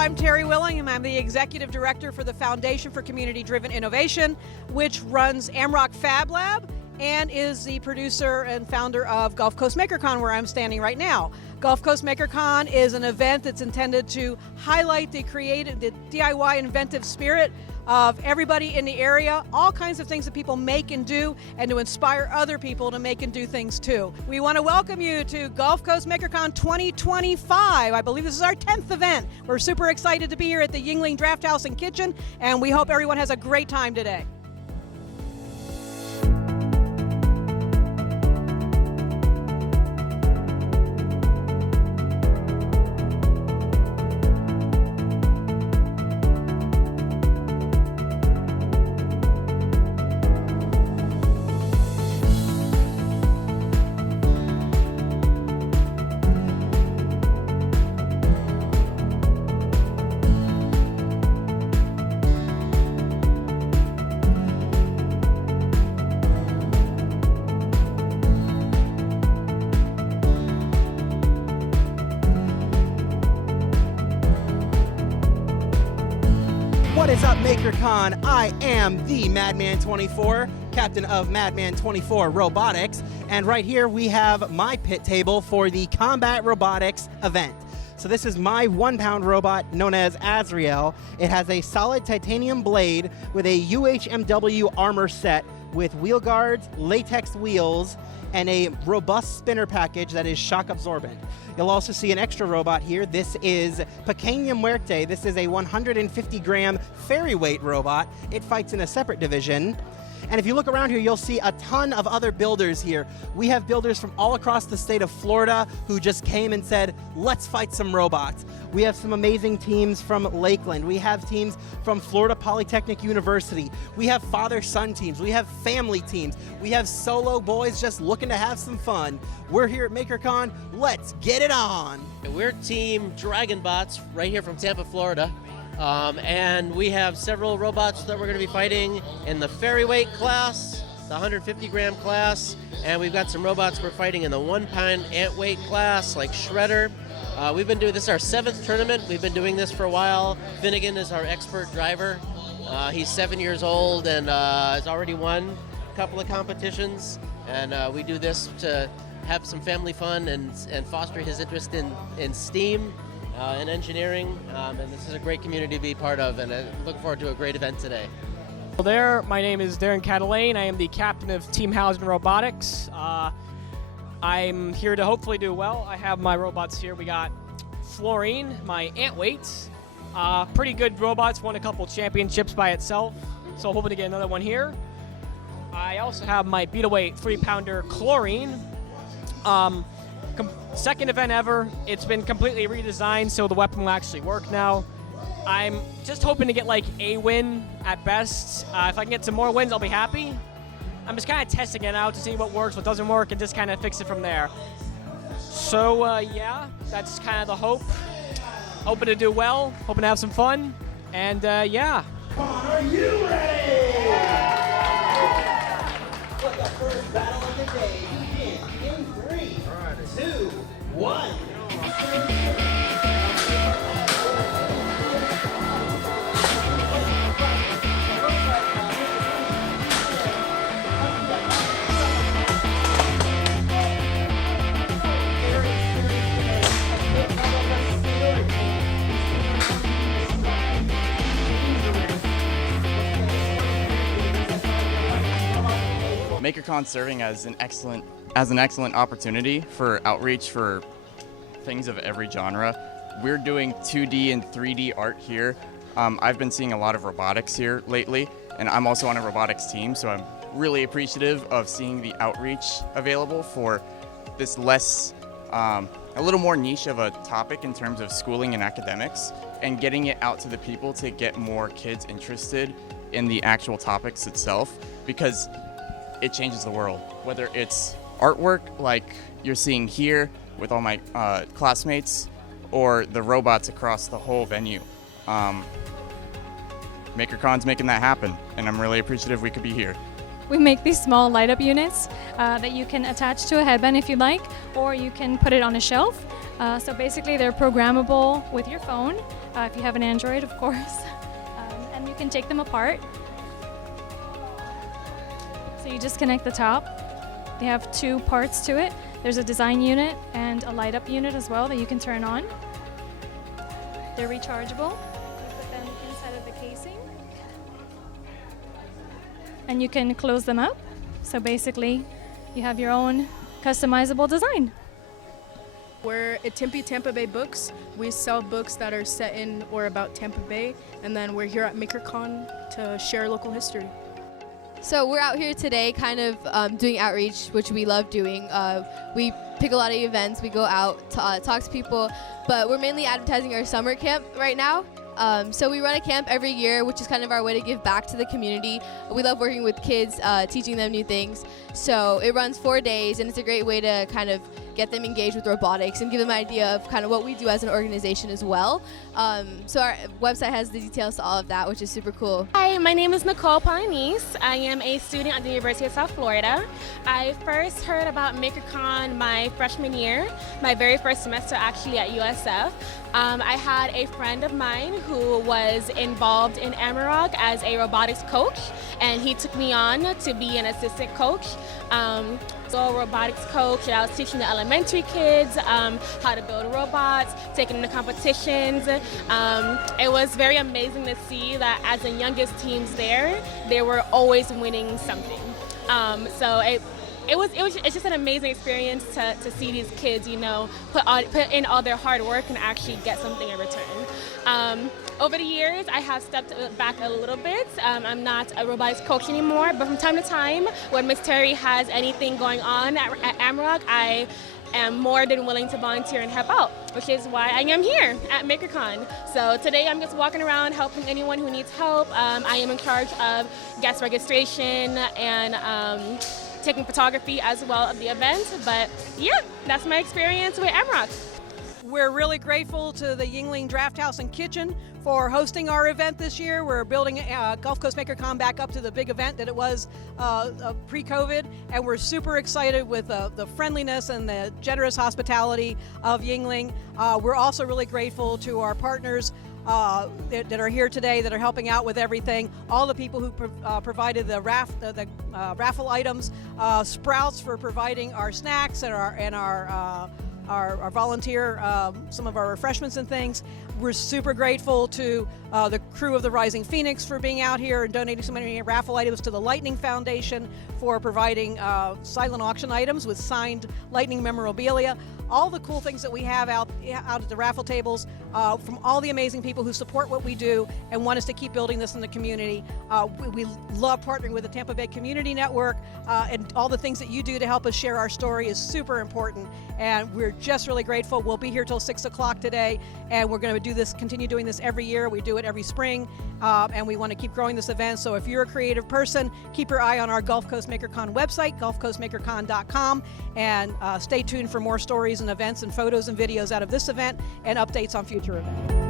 I'm Terry Willing, and I'm the Executive Director for the Foundation for Community-Driven Innovation, which runs AMROC Fab Lab and is the producer and founder of Gulf Coast MakerCon, where I'm standing right now. Gulf Coast MakerCon is an event that's intended to highlight the DIY inventive spirit of everybody in the area, all kinds of things that people make and do, and to inspire other people to make and do things too. We want to welcome you to Gulf Coast MakerCon 2025. I believe this is our 10th event. We're super excited to be here at the Yuengling Draft House and Kitchen, and we hope everyone has a great time today. What is up, MakerCon? I am the Madman24, captain of Madman24 Robotics, and right here we have my pit table for the Combat Robotics event. So this is my 1-pound robot known as Azrael. It has a solid titanium blade with a UHMW armor set with wheel guards, latex wheels, and a robust spinner package that is shock absorbent. You'll also see an extra robot here. This is Pequeña Muerte. This is a 150-gram ferry weight robot. It fights in a separate division. And if you look around here, you'll see a ton of other builders here. We have builders from all across the state of Florida who just came and said, let's fight some robots. We have some amazing teams from Lakeland. We have teams from Florida Polytechnic University. We have father-son teams. We have family teams. We have solo boys just looking to have some fun. We're here at MakerCon. Let's get it on. We're Team Dragonbots right here from Tampa, Florida. And we have several robots that we're going to be fighting in the ferry weight class, the 150-gram class, and we've got some robots we're fighting in the 1-pound ant weight class, like Shredder. We've been doing this is our 7th tournament. We've been doing this for a while. Finnegan is our expert driver. He's 7 years old and has already won a couple of competitions. And we do this to have some family fun and foster his interest in STEAM. And engineering, and this is a great community to be part of, and I look forward to a great event today. Hello there, my name is Darren Catalane. I am the captain of Team Hausen Robotics. I'm here to hopefully do well. I have my robots here. We got Florine, my ant weights. Pretty good robots, won a couple championships by itself, so hoping to get another one here. I also have my Beta weight 3-pounder Chlorine. Second event ever. It's been completely redesigned so the weapon will actually work now. I'm just hoping to get like a win at best. If I can get some more wins, I'll be happy. I'm just kind of testing it out to see what works, what doesn't work, and just kind of fix it from there. So yeah, that's kind of the hope. Hoping to do well, hoping to have some fun, and yeah. Are you ready? For the first battle of the day begins in 3, 2, 1. MakerCon serving as an excellent opportunity for outreach for things of every genre. We're doing 2D and 3D art here. I've been seeing a lot of robotics here lately, and I'm also on a robotics team, so I'm really appreciative of seeing the outreach available for this a little more niche of a topic in terms of schooling and academics, and getting it out to the people to get more kids interested in the actual topics itself, because it changes the world. Whether it's artwork like you're seeing here with all my classmates, or the robots across the whole venue. MakerCon's making that happen, and I'm really appreciative we could be here. we make these small light up units that you can attach to a headband if you'd like, or you can put it on a shelf. So basically they're programmable with your phone, if you have an Android of course, and you can take them apart. So you just connect the top. They have two parts to it. There's a design unit and a light up unit as well that you can turn on. They're rechargeable. You put them inside of the casing. And you can close them up. So basically, you have your own customizable design. We're at Tampa Bay Books. We sell books that are set in or about Tampa Bay, and then we're here at MakerCon to share local history. So we're out here today kind of doing outreach, which we love doing. We pick a lot of events, we go out to talk to people, but we're mainly advertising our summer camp right now. So we run a camp every year, which is kind of our way to give back to the community. We love working with kids, teaching them new things. So it runs 4 days, and it's a great way to kind of get them engaged with robotics and give them an idea of kind of what we do as an organization as well. So our website has the details to all of that, which is super cool. Hi, my name is Nicole Polanese. I am a student at the University of South Florida. I first heard about MakerCon my freshman year, my very first semester actually at USF. I had a friend of mine who was involved in Amarok as a robotics coach, and he took me on to be an assistant coach. So a robotics coach, I was teaching the elementary kids how to build robots, taking them to competitions. It was very amazing to see that as the youngest teams there, they were always winning something. So it's just an amazing experience to see these kids, you know, put in all their hard work and actually get something in return. Over the years, I have stepped back a little bit. I'm not a robotics coach anymore, but from time to time, when Ms. Terry has anything going on at Amarok, I am more than willing to volunteer and help out, which is why I am here at MakerCon. So today I'm just walking around helping anyone who needs help. I am in charge of guest registration and taking photography as well of the event. But yeah, that's my experience with Amarok. We're really grateful to the Yuengling Draft House and Kitchen for hosting our event this year. We're building Gulf Coast MakerCon back up to the big event that it was pre-COVID, and we're super excited with the friendliness and the generous hospitality of Yuengling. We're also really grateful to our partners that are here today that are helping out with everything. All the people who provided the raffle items, Sprouts for providing our snacks and our volunteer, some of our refreshments and things. We're super grateful to the crew of the Rising Phoenix for being out here and donating so many raffle items, to the Lightning Foundation for providing silent auction items with signed Lightning memorabilia. All the cool things that we have out at the raffle tables, from all the amazing people who support what we do and want us to keep building this in the community. We love partnering with the Tampa Bay Community Network, and all the things that you do to help us share our story is super important, and we're just really grateful. We'll be here till 6 o'clock today, and we're going to continue doing this every year. We do it every spring, and we want to keep growing this event. So if you're a creative person, keep your eye on our Gulf Coast MakerCon website, gulfcoastmakercon.com, and stay tuned for more stories and events and photos and videos out of this event and updates on future events.